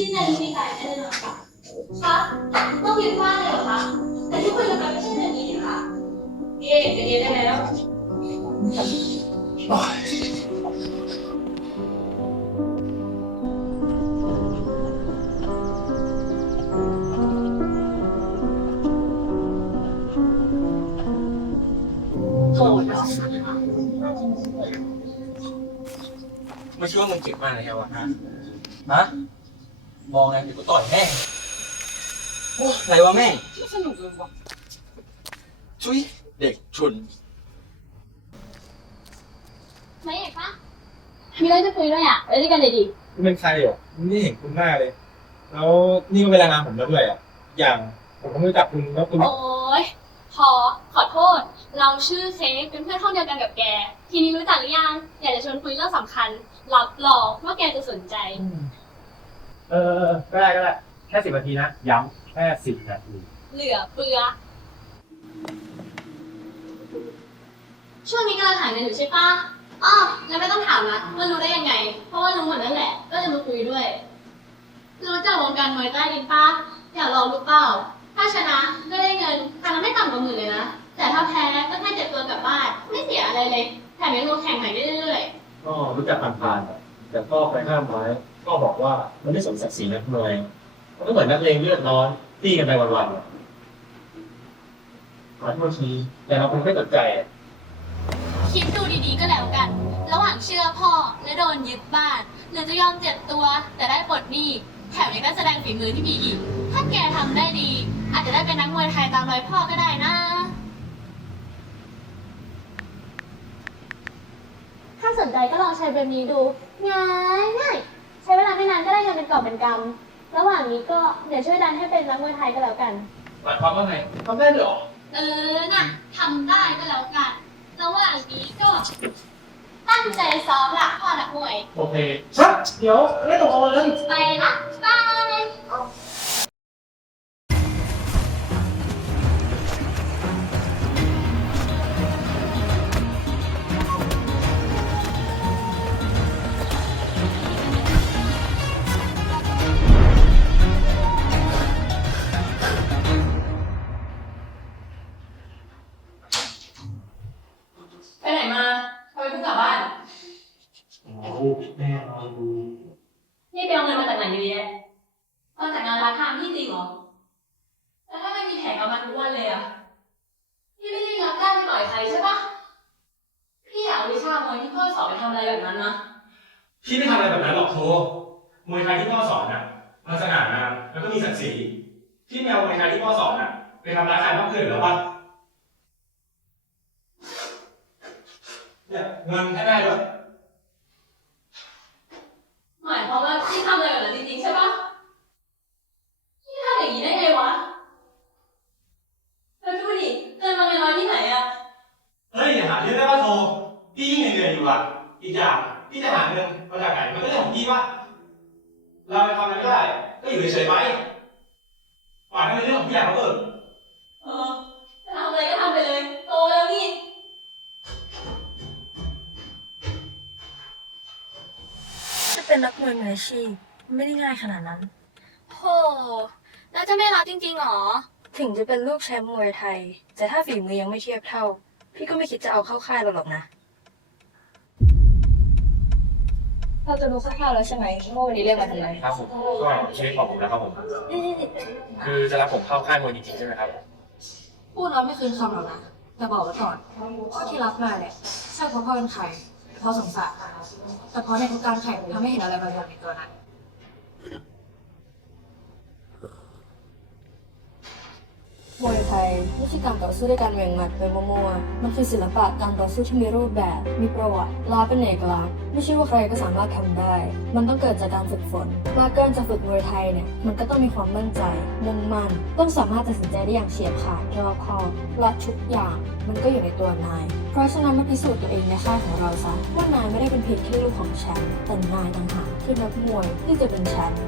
ที่นายมีสายแน่นอนค่ะคะต้องยืนว่าเลยเหรอคะแต่ที่คุยกันไปไม่ใช่เรื่องนี้ค่ะเอ๊ะจะเย็นได้แล้วโกรธเหรอไม่คิดว่ามึงเก่งมากเลยครับวะฮะฮะ มองไงเดี๋ยวกูต่อยแม่งโอ้อะไรวะแม่งสนุกเลยว่ะชุยเด็กชุนไม่เอกปะมีเรื่องจะคุยด้วยอะไปด้วยกันเลยดิ คุณเป็นใครเหรอไม่เห็นคุณหน้าเลย แล้วนี่ก็เวลางานผมแล้วด้วยอะ อย่างผมก็ไม่รู้จักคุณแล้วคุณ โอ๊ยพอขอโทษ เราชื่อเค้กเป็นเพื่อนห้องเดียวกันกับแก ทีนี้รู้จักหรือยัง อยากจะชวนคุยเรื่องสำคัญรับรองว่าแกจะสนใจ เออเออเออก็ได้ก็ได้แค่สิบนาทีนะ ย้ำแค่สิบนาที เหลือเฟือ ช่วงนี้กำลังหาเงินอยู่ใช่ปะอ้อแล้วไม่ต้องถามนะว่ารู้ได้ยังไง เพราะว่ารู้หมดนั่นแหละ ก็จะมาคุยด้วย รู้จักวงการมวยใต้ดินปะอยากลองรู้เปล่า ถ้าชนะก็ได้เงินครั้งละไม่ต่ำกว่าหมื่นเลยนะ แต่ถ้าแพ้ก็แค่เจ็บตัวกลับบ้าน ไม่เสียอะไรเลย แถมยังลงแข่งใหม่ได้เรื่อยๆ ก็รู้จักผ่านๆแต่พ่อไปห้ามไว้ ก็บอกว่ามันไม่สมศักดิ์ศรีนักมวยมันก็เหมือนนักเลงเลือดร้อนตีกันไปวันๆอะขอโทษทีแต่เราคงไม่สนใจอะๆคิดดูดีๆก็แล้วกัน ระหว่างเชื่อพ่อและโดนยึดบ้านหรือจะยอมเจ็บตัวแต่ได้ปลดหนี้แถมยังได้แสดงฝีมือที่มีอีก ถ้าแกทำได้ดี อาจจะได้เป็นนักมวยไทยตามรอยพ่อก็ได้นะ ถ้าสนใจก็ลองใช้แบบนี้ดูง่ายง่ายใช้เวลาไม่นานก็ได้เงินเป็นกอบเป็นกำระหว่างนี้ก็เดี๋ยวช่วยดันให้เป็นนักมวยไทยก็แล้วกัน หมายความว่าไงทำได้เหรอ เออน่ะทำได้ก็แล้วกันระหว่างนี้ก็ ตั้งใจซ้อมละพ่อนักมวยโอเคชักเดี๋ยวไม่ต้องเอาเลยไปละ เพิ่งกลับบ้าน โอ้แม่เราดูนี่ไปเอาเงินมาจากไหนเยอะแยะมาจากงานร้านทางพี่จริงเหรอ แล้วถ้าไม่มีแผงเอามาทุกวันเลยอะพี่ไม่ได้รับจ้างไปต่อยใครใช่ปะพี่อยากเอาวิชามวยที่พ่อสอนไปทำอะไรแบบนั้นนะ พี่ไม่ทำอะไรแบบนั้นหรอกโทมวยไทยที่พ่อสอนน่ะมันสง่างามแล้วก็มีศักดิ์ศรีพี่แมวมวยไทยที่พ่อสอนน่ะไปทำร้ายใครบ้างเพื่อนหรือปะ เนี่ยเงินให้แม่ด้วย หมายความว่าพี่ทำอะไรแบบนั้นจริงๆใช่ปะพี่ทำอย่างนี้ได้ไงวะ แล้วดูดิเงินมันเป็นร้อยที่ไหนอะเฮ้ยอย่าหาเรื่องได้ป่ะโทพี่ยิ่งเหนื่อยๆอยู่อะ อีกอย่างพี่จะหาเงินมาจากไหนมันก็เรื่องของพี่ป่ะเราไปทำอะไรไม่ได้ ก็อยู่เฉยๆไปปล่อยให้เป็นเรื่องของพี่ใหญ่เขาเถอะ เออ นนักมวยมืออาชีพไม่ได้ง่ายขนาดนั้น โห แล้วจะไม่รับจริงๆหรอ ถึงจะเป็นลูกแชมป์มวยไทย แต่ถ้าฝีมือยังไม่เทียบเท่า พี่ก็ไม่คิดจะเอาเข้าค่ายเราหรอกนะ เราจะรู้คร่าวๆแล้วใช่ไหมว่าวันนี้เรียกมาทำไมครับผมก็ชีวิตของผมนะครับผม คือจะรับผมเข้าค่ายมวยจริงๆใช่ไหมครับ พูดเราไม่คืนคำหรอกนะ แต่บอกไว้ก่อนว่าที่รับมาเนี่ยใช่เพราะพ่อเป็นใครเพราะสงสารแต่พอในทุกการแข่งทำให้เห็นอะไรบางอย่างในตัวนั้น มวยไทยไม่ใช่การต่อสู้ด้วยการเหวี่ยงหมัดไปมั่วๆมันคือศิลปะการต่อสู้ที่มีรูปแบบ มีประวัติลาเป็นเอกลักษณ์ไม่ใช่ว่าใครก็สามารถทำได้ มันต้องเกิดจากการฝึกฝนว่าเกินจะฝึกมวยไทยเนี่ยมันก็ต้องมีความมั่นใจมุ่งมั่นต้องสามารถตัดสินใจได้อย่างเฉียบขาดรอบคอบและทุกอย่างมันก็อยู่ในตัวนาย เพราะฉะนั้นมาพิสูจน์ตัวเองในค่ายของเราซะว่านายไม่ได้เป็นเพียงแค่ลูกของแชมป์แต่นายต่างหากคือนักมวยที่จะเป็นแชมป์